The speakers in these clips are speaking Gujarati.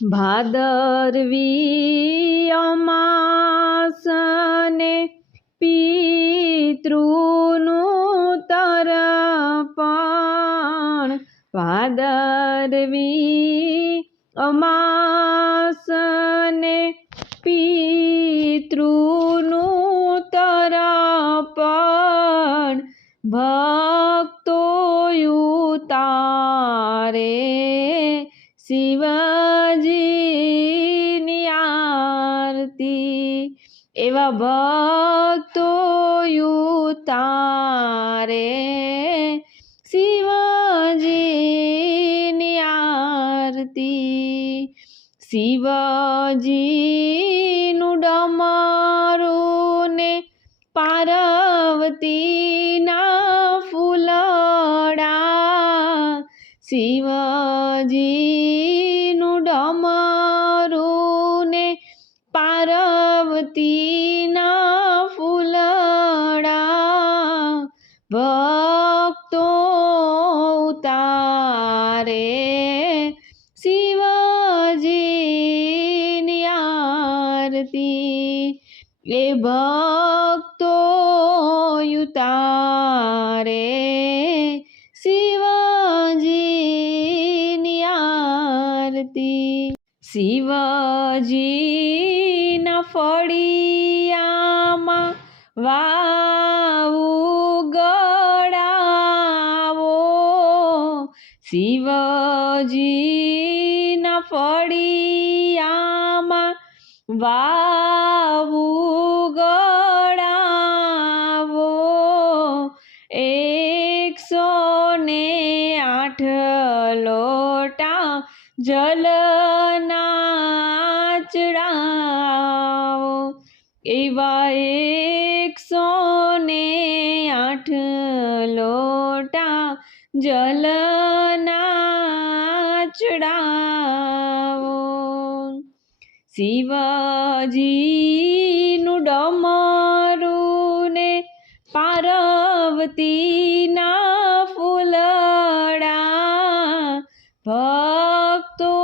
ભાદરવી અમાસને પિતૃનું તર્પણ, ભાદરવી અમાસને પિતૃનું તર્પણ, ભક્તો ઉતારે શિવજીની આરતી, એવા ભક્તો ઉતારે શિવજીની આરતી. શિવજીનું ડમરું ને પાર્વતીના ફૂલડા, શિવજીનું ડમરું ને પાર્વતીના ફૂલડા, ભક્તો ઉતારે શિવજીની આરતી, એ ભક્તો ઉતારે શિવજીની આરતી. શિવજીના ફળિયામાં વાવું ગળાવો, શિવજીના ફળિયામાં વાવું ગળાવો, 108 લોટા જલના ચડાવો, એવા 108 લોટા જલના ચડાવો. શિવજીનું ડમરું ને પાર્વતીના ફૂલડા, ભક્તો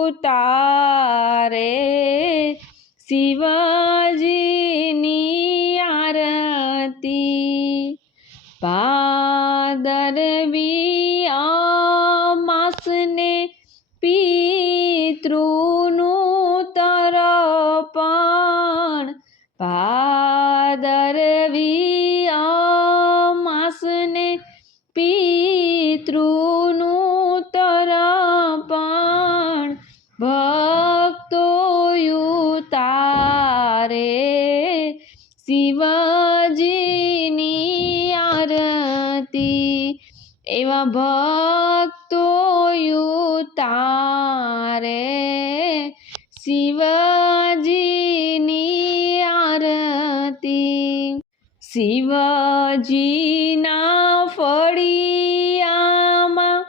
ઉતારે શિવજીની આરતી. ભાદરવી અમાસને પિતૃનું તર્પણ, ભાદરવી અમાસને પિતૃનું તર્પણ, ભક્તો ઉતારે શિવજીની આરતી, એવા ભક્તો ઉતારે શિવજીની આરતી. શિવજીના ફળિયામાં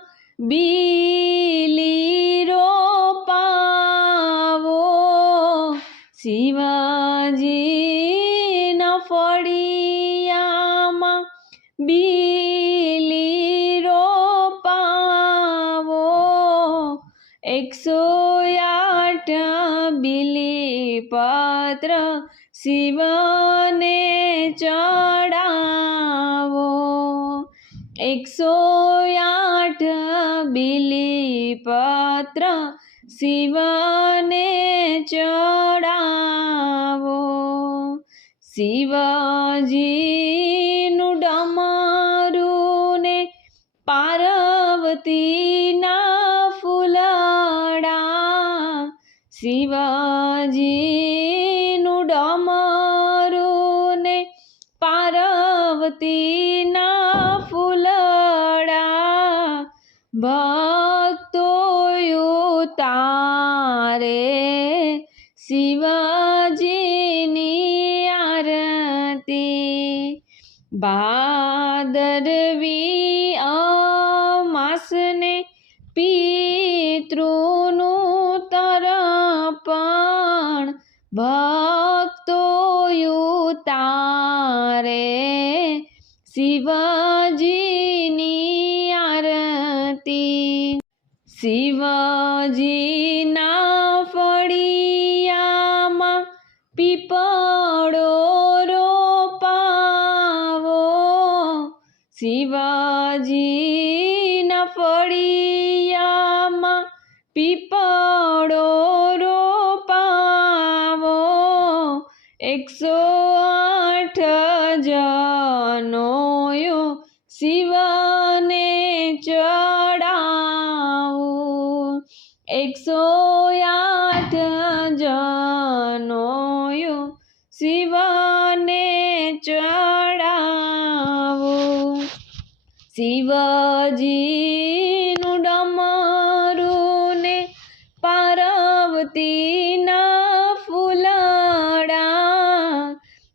બીલી રોપાવો, શિવજીના ફળિયામાં બીલી રોપાવો, 108 બીલીપત્ર શિવને ચડાવો, 108 બીલીપત્ર શિવને ચડાવો. શિવજીનું ડમરું ને પાર્વતીના ફૂલડા, શિવજીનું ડમરું ને પાર્વતીના ફૂલડા, ભક્તો ઉતારે શિવજીની આરતી. ભાદરવી અમાસને પિતૃનું તર્પણ, ભક્તો ઉતારે શિવજીની આરતી. શિવજીના શિવજીના ફળિયામાં પીપળો રોપાવો, 108 જનોયો શિવને ચડાવો, 108 જનોયો શિવને ચડાવો. શિવજીનું ડમરું ને પાર્વતીના ફૂલડા,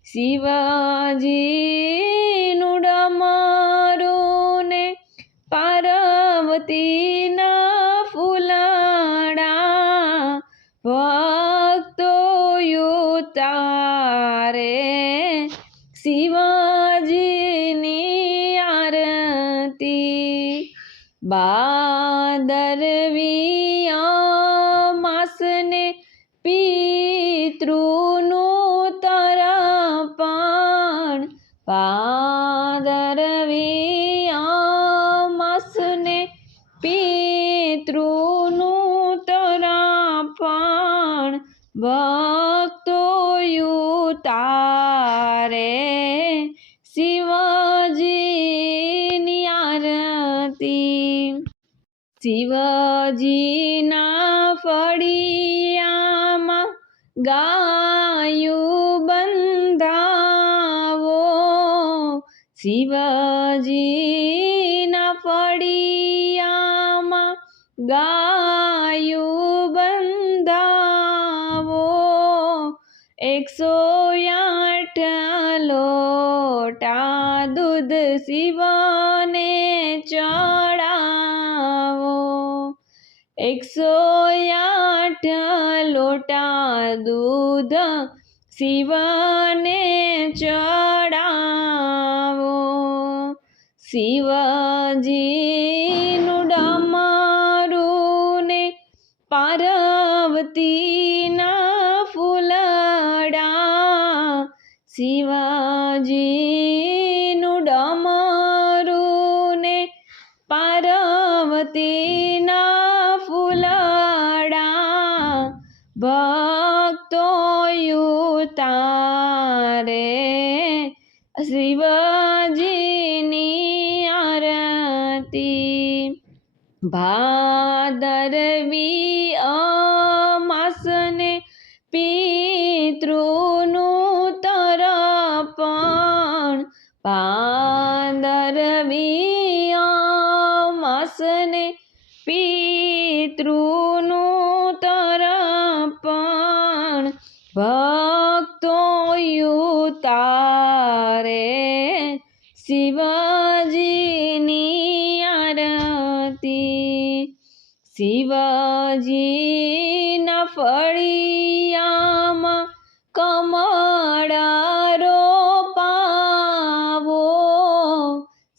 શિવજીનું ડમરું ને પાર્વતીના ફૂલડા, ભક્તો ઉતારે શિવજીની આરતી. ભાદરવી અમાસને પિતૃનું તર્પણ, ભાદરવી અમાસને પિતૃનું તર્પણ, ભક્તો ઉતારે શિવજીની આરતી. શિવજીના ફળિયામાં ગાયું બંધાવો, શિવજીના ફળિયામાં ગાયું બંધાવો, 108 લોટા દૂધ શિવને ચડાવો, 108 લોટા દૂધ શિવને ચડાવો. શિવજીનું ડમરું ને પાર્વતીના ફૂલડા, શિવજીનું ડમરું ને પાર્વતીના ફૂલડા, ભક્તો ઉતારે શિવજીની આરતી. ભાદરવી અમાસને પિતૃનું તર્પણ, ભાદરવી અમાસને પિતૃનું તર્પણ, ભક્તો ઉતારે શિવજીની આરતી. શિવજીના ફળિયામાં કમળ રોપાવો,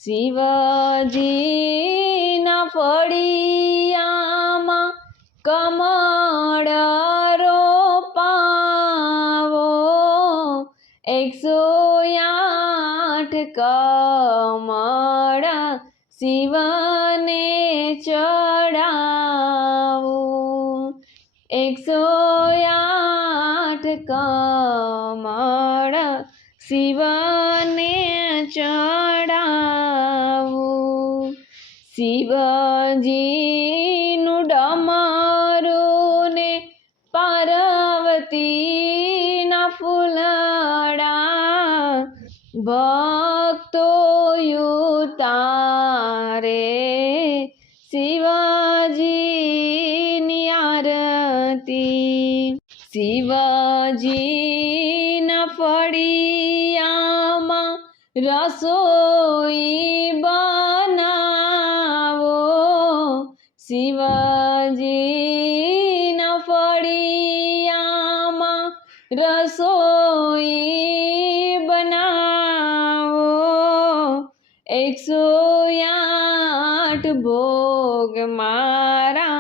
શિવજીના ફળિયામાં કમળ રોપાવો, 108 કમળ શિવને ચડાવો, 108 કમળ શિવને ચડાવો. શિવજીનું ડમરું ને પાર્વતીના ફૂલડા, ભક્તો ઉતારે શિવજીની આરતી. શિવજીના ફળિયામાં રસોઈ બનાવો, શિવજીના ફળિયામાં રસોઈ બનાવો, 108 ભોગ મારા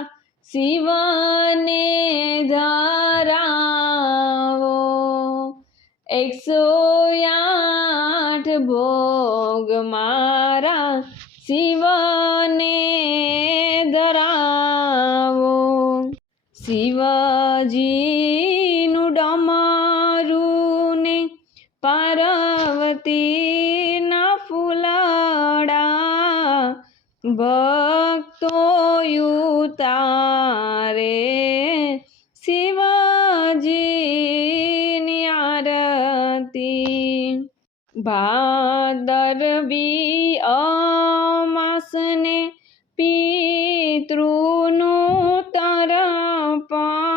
શિવને ધરાવો, 108 ભોગ મારા શિવ શિવજીનું ડમરું ને પાર્વતીના ફૂલડા ભક્તો ઉતારે શિવજીની આરતી ભાદરવી અમાસને પિતૃનું તર્પણ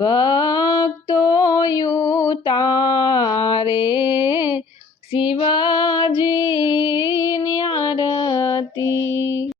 ભક્તો ઉતારે શિવજીની આરતી।